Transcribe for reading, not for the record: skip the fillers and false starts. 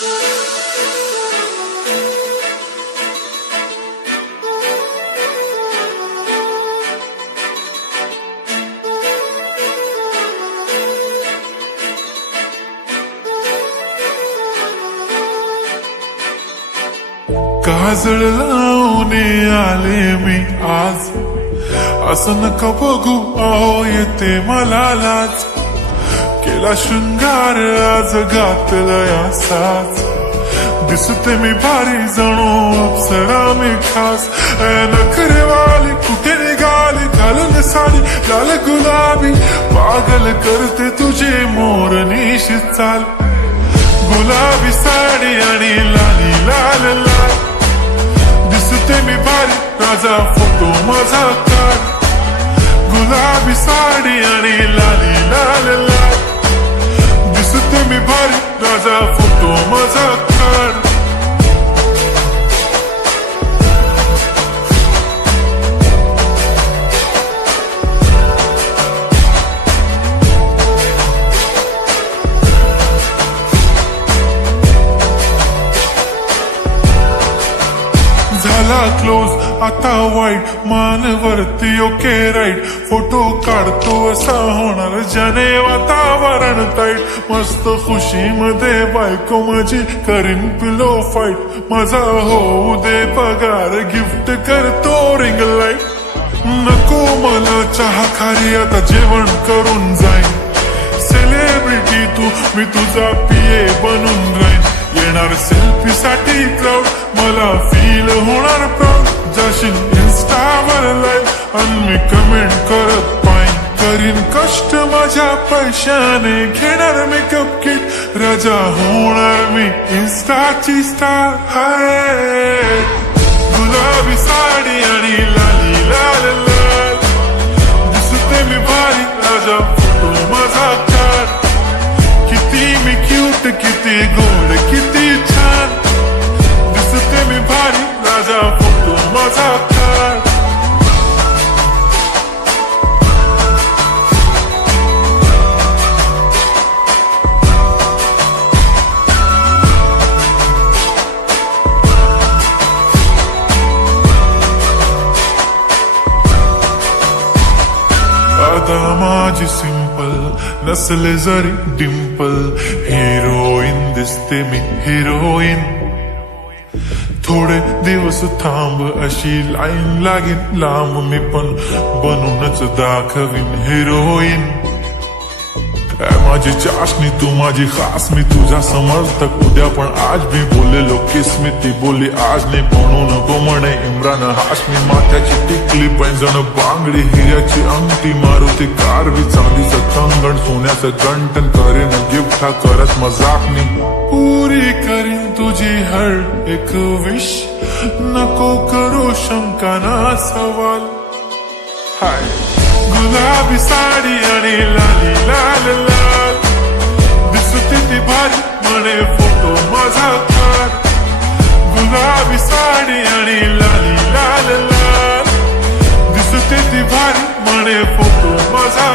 काजळ लावून आले मी आज, असं नका बघू अहो येते मला लाज. केला शृंगार आज घातलाय असाच, दिसते मी भारी जणू अप्सरा मी खास. नखरेवाली कुठे निघाली घालून साडी लाल गुलाबी, पागल करते तुझे मोरनीशी चाल. गुलाबी साडी आणि लाली लाल लाल, दिसते मी भारी राजा फोटो माझा काढ. गुलाबी साडी आणि लाली लाल लाल, दिसते मी भारी राजा फोटो माझा काढ. झाला क्लोज आता वाईट, मानवरती ओके राईट. फोटो काढतो असा होणार ज्याने वातावरण ताईट. मस्त खुशी मध्ये बायको माझी करीन पिलो फाईट. माझा होऊ दे पगार गिफ्ट करतो रिंग लाईट. नको मला चहा खारी आता जेवण करून जाईन. सेलिब्रिटी तू मी तुझा पिये बनून राहीन. येणार सेल्फी साठी क्राऊड मला फील होणार प्राऊड. जाशील इन्स्टावर लाईव्ह आणि मी कमेंट करत पाईन. करीन कष्ट माझ्या पैशाने घेणार मेकअप किट. राजा होणार मी इन्स्टाची स्टार. हाय गुलाबी साडी आणि लाली लाल लाल, दिसते मी भारी राजा फोटो माझा काढ. किती मी क्यूट किती गोड किती छान, दिसते मी भारी राजा फोटो माझा काढ. आता माझी सिंपल नसले जरी डिंपल, हिरोईन दिसते मी हिरोईन. थोडे दिवस थांब अशी लाईन लागेल लांब, मी पण बनूनच दाखवीन हिरोईन. माझी चाशनी तू माझी खास, मी तुझा समर्थक उद्या पण आज मी बोललेलो किस मी. ती बोलली आज नाही म्हणू नको म्हणे इम्रान हाशमी. माथ्याची टिकली पैंजण बांगडी हिऱ्याची अंगठी, मारुती कारवी चांदीचं कंगण सोन्याचं गंटन. करेन गिफ्ट हा करत मजाकनी, पुरी करीन तुझी हर एक विश. नको करू शंका ना सवाल. हाय गुलाबी साडी आणि लाली लाल लाल, दिसते ती भारी म्हणे फोटो माझा काढ. गुलाबी साडी आणि लाली लाल लाल, दिसते ती भारी म्हणे फोटो माझा